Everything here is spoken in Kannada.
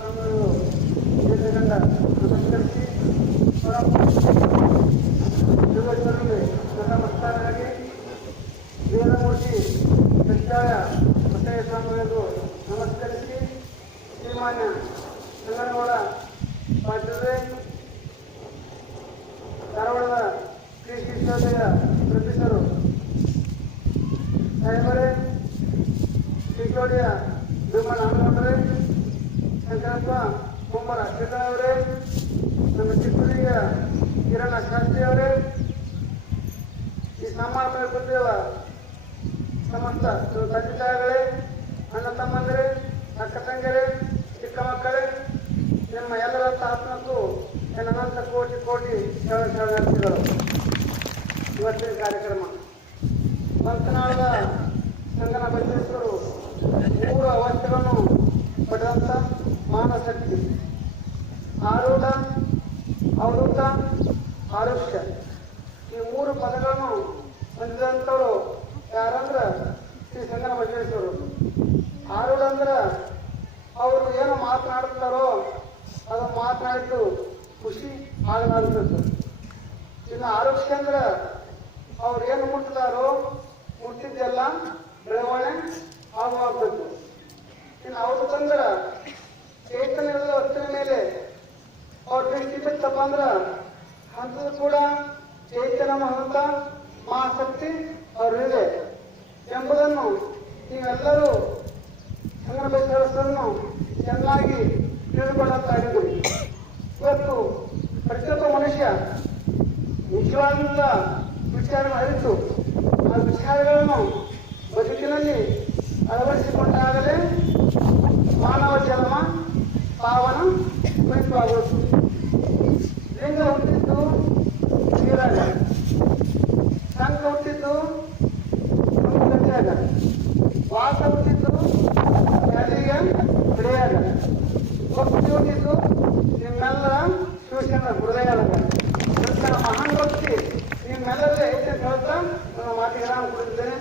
ನಮಸ್ಕರಿಸಿ ನಮಸ್ಕಾರವಾಗಿ ವೇದಮೂರ್ತಿ ಕೃಷ್ಣಾಯ ಬಸಯ್ಯ ಸ್ವಾಮಿಗಳಿಗೂ ನಮಸ್ಕರಿಸಿ ಶ್ರೀಮಾನ್ಯ ಸಂಗನಗೌಡ ಪಾಟೀಲ್ರೆ ಧಾರವಾಡದ ಕೃಷಿ ವಿಶ್ವವಿದ್ಯಾಲಯ ಪ್ರೊಫೆಸರು ಸಾಹೇಬರೇ, ಚಿಕ್ಕೋಡಿಯ ಭೀಮಣ್ಣ ಹನುಮಂತರೇ, ಶಂಕರಪ್ಪ ಬೊಮ್ಮರ ಶ್ರೀಧರವರೇ, ನಮ್ಮ ಚಿಕ್ಕೂರಿಯ ಕಿರಣ ಶಾಸ್ತ್ರಿ ಅವರೇ, ಈ ಸಮಾರಂಭ ಬಂದಿರುವ ಸಮಸ್ತ ತಂದೆ ತಾಯಿಗಳೇ, ಅಣ್ಣ ತಮ್ಮಂದಿರೇ, ಅಕ್ಕ ತಂಗಿಯರೇ, ಚಿಕ್ಕ ಮಕ್ಕಳೇ, ನಿಮ್ಮ ಎಲ್ಲರ ಆತ್ಮಕ್ಕೂ ನನ್ನ ಅನಂತ ಕೋಟಿ ಕೋಟಿ ಶರಣಾರ್ಥಿಗಳು. ಇವತ್ತಿನ ಕಾರ್ಯಕ್ರಮ ಪಂಚನಾಳದ ಸಂಗನ ಬಸವೇಶ್ವರರು 3 ಅವಸ್ಥೆಗಳನ್ನು ಪಡೆದಂಥ ಮಾನಶಕ್ತಿ, ಆರೂಢ, ಅವಧೂತ, ಆರುಷ್ಯ. ಈ 3 ಪದಗಳನ್ನು ಹೊಂದಿದಂಥವರು ಯಾರಂದ್ರೆ ಶ್ರೀ ಸಂಗನ ಬಸವೇಶ್ವರರು. ಆರೂಢ ಅಂದ್ರೆ ಅವರು ಏನು ಮಾತನಾಡುತ್ತಾರೋ ಅದು ಮಾತನಾಡಿದ್ದು ಖುಷಿ ಆಗಲಾರ್ದದ್ದು. ಇನ್ನು ಆರುಷ್ಯ ಅಂದ್ರೆ ಅವ್ರು ಏನು ಮುಟ್ಟಿದಾರೋ ಮುಟ್ಟಿದ್ದೆಲ್ಲ ಬೆಳವಣೆ ಆಗುವಾಗಬೇಕು. ಇನ್ನು ಅವ್ರು ತಂದ್ರೆ ಚೈತನ್ಯದ ವಸ್ತುವಿನ ಮೇಲೆ ಅವ್ರ ದೃಷ್ಟಿ ಬಿತ್ತಪ್ಪ ಅಂದ್ರೆ ಅಂಥದ್ದು ಕೂಡ ಚೈತನ್ಯ ಮಹಂತ ಮಹಾಶಕ್ತಿ ಅವ್ರಿದೆ ಎಂಬುದನ್ನು ನೀವೆಲ್ಲರೂ ಸಂಗನ ಬಸವೇಶ್ವರನ್ನು ಚೆನ್ನಾಗಿ ತಿಳಿದುಕೊಳ್ಳುತ್ತಾಗಿದ್ದೀರಿ. ಇವತ್ತು ಪ್ರತಿಯೊಬ್ಬ ಮನುಷ್ಯ ನಿಜವಾದ ವಿಚಾರಗಳನ್ನು ಅರಿತು ಆ ವಿಚಾರಗಳನ್ನು ಬದುಕಿನಲ್ಲಿ ಅಳವಡಿಸಿಕೊಂಡಾಗಲೇ ಮಾನವ ಜನ್ಮ ಪಾವನ ಪವಿತ್ರವಾಗುವುದು. ಲಿಂಗ ಹುಟ್ಟಿದ್ದು ನೀರಾಗ, ಸಂಘ ಹುಟ್ಟಿದ್ದು ಗಂಜಾಗ, ವಾಸ ಹುಟ್ಟಿದ್ದು ನದಿಗೆ ಬೆಳೆಯಾಗ, ಭಕ್ತಿ ಹುಟ್ಟಿದ್ದು ನಿಮ್ಮೆಲ್ಲರ ಶಿವಶರಣ ಹೃದಯದಾಗ. ನಂತರ ಮಹಾನ್ ಭಕ್ತಿ ನಿಮ್ಮೆಲ್ಲರೇ ಐತೆ ಹೇಳ್ತಾ ನನ್ನ ಮಾತಿಗೆ ನಾನು ಕೊಡಿದ್ದೇನೆ.